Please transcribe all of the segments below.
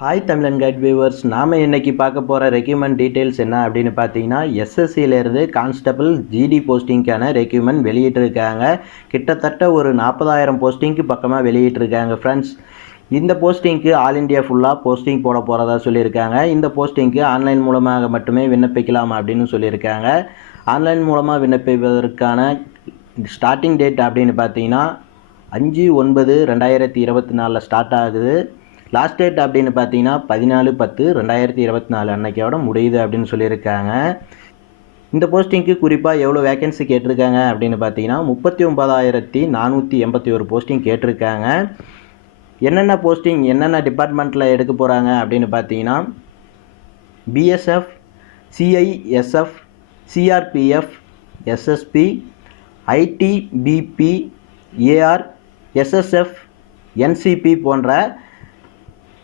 Hi தமிழன் guide viewers நாம் இன்னைக்கு பார்க்க போகிற ரெக்யூமெண்ட் டீட்டெயில்ஸ் என்ன அப்படின்னு பார்த்தீங்கன்னா எஸ்எஸ்சியிலேருந்து கான்ஸ்டபிள் ஜிடி போஸ்டிங்க்கான ரெக்யூமெண்ட் வெளியிட்டிருக்காங்க. கிட்டத்தட்ட ஒரு நாற்பதாயிரம் போஸ்டிங்க்கு பக்கமாக வெளியிட்டிருக்காங்க ஃப்ரெண்ட்ஸ் இந்த போஸ்டிங்க்கு ஆல் இண்டியா ஃபுல்லாக போஸ்டிங் போட போகிறதா சொல்லியிருக்காங்க. இந்த போஸ்டிங்க்கு ஆன்லைன் மூலமாக மட்டுமே விண்ணப்பிக்கலாம் அப்படின்னு சொல்லியிருக்காங்க. ஆன்லைன் மூலமாக விண்ணப்பிப்பதற்கான ஸ்டார்டிங் டேட் அப்படின்னு பார்த்தீங்கன்னா அஞ்சு ஒன்பது ரெண்டாயிரத்தி இருபத்தி நாலில் ஸ்டார்ட் ஆகுது. லாஸ்ட் டேட் அப்படின்னு பார்த்தீங்கன்னா பதினாலு பத்து ரெண்டாயிரத்தி இருபத்தி நாலு அன்னைக்கோட முடியுது அப்படின்னு சொல்லியிருக்காங்க. இந்த போஸ்டிங்க்கு குறிப்பாக எவ்வளோ வேகன்சி கேட்டிருக்காங்க அப்படின்னு பார்த்தீங்கன்னா முப்பத்தி ஒன்பதாயிரத்தி நானூற்றி எண்பத்தி ஒரு போஸ்டிங் கேட்டிருக்காங்க. என்னென்ன போஸ்டிங் என்னென்ன டிபார்ட்மெண்ட்டில் எடுக்க போகிறாங்க அப்படின்னு பார்த்தீங்கன்னா BSF CISF CRPF SSB ITBP AR SSF NCB போன்ற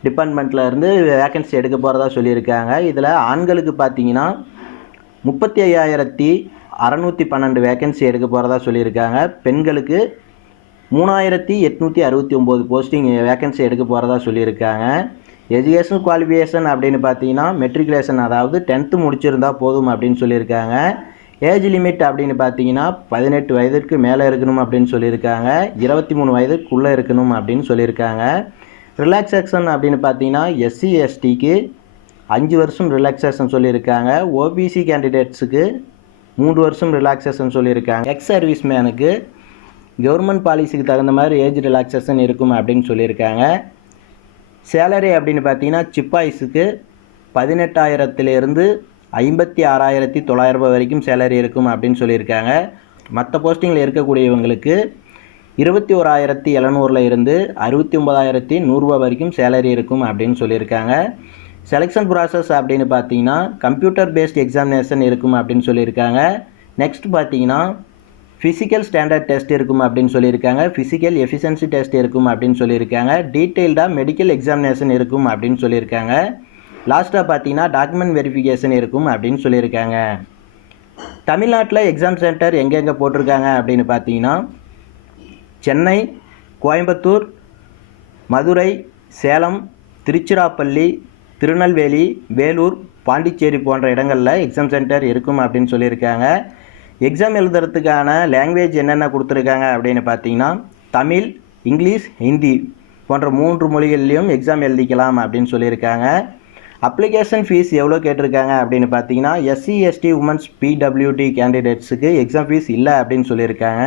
டிபார்ட்மெண்ட்டில் இருந்து வேக்கன்சி எடுக்க போகிறதா சொல்லியிருக்காங்க. இதில் ஆண்களுக்கு பார்த்தீங்கன்னா முப்பத்தி ஐயாயிரத்தி அறநூற்றி பன்னெண்டு வேக்கன்சி எடுக்க போகிறதா சொல்லியிருக்காங்க. பெண்களுக்கு மூணாயிரத்தி எட்நூற்றி அறுபத்தி ஒம்பது போஸ்டிங் வேக்கன்சி எடுக்க போகிறதா சொல்லியிருக்காங்க. எஜுகேஷன் குவாலிஃபிகேஷன் அப்படின்னு பார்த்தீங்கன்னா மெட்ரிகுலேஷன் அதாவது டென்த்து முடிச்சிருந்தா போதும் அப்படின்னு சொல்லியிருக்காங்க. ஏஜ் லிமிட் அப்படின்னு பார்த்தீங்கன்னா பதினெட்டு வயதிற்கு மேலே இருக்கணும் அப்படின்னு சொல்லியிருக்காங்க. இருபத்தி மூணு வயதுக்குள்ளே இருக்கணும் அப்படின்னு சொல்லியிருக்காங்க. ரிலாக்ஸேஷன் அப்படின்னு பார்த்தீங்கன்னா எஸ்சி எஸ்டிக்கு அஞ்சு வருஷம் ரிலாக்ஸேஷன் சொல்லியிருக்காங்க. ஓபிசி கேண்டிடேட்ஸுக்கு மூன்று வருஷம் ரிலாக்ஸேஷன் சொல்லியிருக்காங்க. எக்ஸ் சர்வீஸ் மேனுக்கு கவர்மெண்ட் பாலிசிக்கு தகுந்த மாதிரி ஏஜ் ரிலாக்ஸேஷன் இருக்கும் அப்படின்னு சொல்லியிருக்காங்க. சேலரி அப்படின்னு பார்த்தீங்கன்னா சிப்பாய்ஸுக்கு பதினெட்டாயிரத்துலேருந்து ஐம்பத்தி ஆறாயிரத்தி தொள்ளாயிரம் ரூபாய் வரைக்கும் சேலரி இருக்கும் அப்படின்னு சொல்லியிருக்காங்க. மற்ற போஸ்டிங்கில் இருக்கக்கூடியவங்களுக்கு இருபத்தி ஓராயிரத்தி எழுநூறில் இருந்து அறுபத்தி ஒம்பதாயிரத்தி நூறுரூவா வரைக்கும் சேலரி இருக்கும் அப்படின்னு சொல்லியிருக்காங்க. செலெக்ஷன் ப்ராசஸ் அப்படின்னு பார்த்தீங்கன்னா கம்ப்யூட்டர் பேஸ்ட் எக்ஸாமினேஷன் இருக்கும் அப்படின்னு சொல்லியிருக்காங்க. நெக்ஸ்ட் பார்த்தீங்கன்னா ஃபிசிக்கல் ஸ்டாண்டர்ட் டெஸ்ட் இருக்கும் அப்படின்னு சொல்லியிருக்காங்க. ஃபிசிக்கல் எஃபிஷியன்சி டெஸ்ட் இருக்கும் அப்படின்னு சொல்லியிருக்காங்க. டீட்டெயில்டாக மெடிக்கல் எக்ஸாமினேஷன் இருக்கும் அப்படின்னு சொல்லியிருக்காங்க. லாஸ்ட்டாக பார்த்தீங்கன்னா டாக்குமெண்ட் வெரிஃபிகேஷன் இருக்கும் அப்படின்னு சொல்லியிருக்காங்க. தமிழ்நாட்டில் எக்ஸாம் சென்டர் எங்கெங்கே போட்டிருக்காங்க அப்படின்னு பார்த்தீங்கன்னா சென்னை கோயம்புத்தூர் மதுரை சேலம் திருச்சிராப்பள்ளி திருநெல்வேலி வேலூர் பாண்டிச்சேரி போன்ற இடங்களில் எக்ஸாம் சென்டர் இருக்கும் அப்படின்னு சொல்லியிருக்காங்க. எக்ஸாம் எழுதுறதுக்கான லாங்குவேஜ் என்னென்ன கொடுத்துருக்காங்க அப்படின்னு பார்த்தீங்கன்னா தமிழ் இங்கிலீஷ் ஹிந்தி போன்ற மூன்று மொழிகள்லையும் எக்ஸாம் எழுதிக்கலாம் அப்படின்னு சொல்லியிருக்காங்க. அப்ளிகேஷன் ஃபீஸ் எவ்வளோ கேட்டிருக்காங்க அப்படின்னு பார்த்தீங்கன்னா எஸ்சி எஸ்டி உமன்ஸ் பிடபிள்யூடி கேண்டிடேட்ஸுக்கு எக்ஸாம் ஃபீஸ் இல்லை அப்படின்னு சொல்லியிருக்காங்க.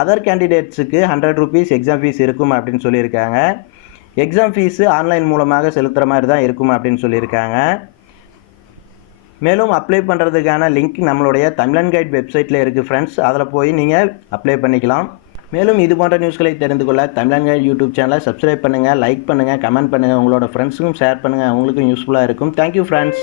அதர் கேண்டிடேட்ஸுக்கு ஹண்ட்ரட் ருபீஸ் எக்ஸாம் ஃபீஸ் இருக்கும் அப்படின்னு சொல்லியிருக்காங்க. எக்ஸாம் ஃபீஸு ஆன்லைன் மூலமாக செலுத்துகிற மாதிரி தான் இருக்கும் அப்படின்னு சொல்லியிருக்காங்க. மேலும் அப்ளை பண்ணுறதுக்கான லிங்க் நம்மளுடைய தமிழன் கைட் வெப்சைட்டில் இருக்குது ஃப்ரெண்ட்ஸ் அதில் போய் நீங்கள் அப்ளை பண்ணிக்கலாம். மேலும் இது போன்ற நியூஸ்களை தெரிந்து கொள்ள தமிழன் கைட் யூடியூப் சேனலை சப்ஸ்கிரைப் பண்ணுங்கள் லைக் பண்ணுங்கள் கமெண்ட் பண்ணுங்கள் உங்களோட ஃப்ரெண்ட்ஸுக்கும் ஷேர் பண்ணுங்கள் அவங்களுக்கும் யூஸ்ஃபுல்லாக இருக்கும். Thank you friends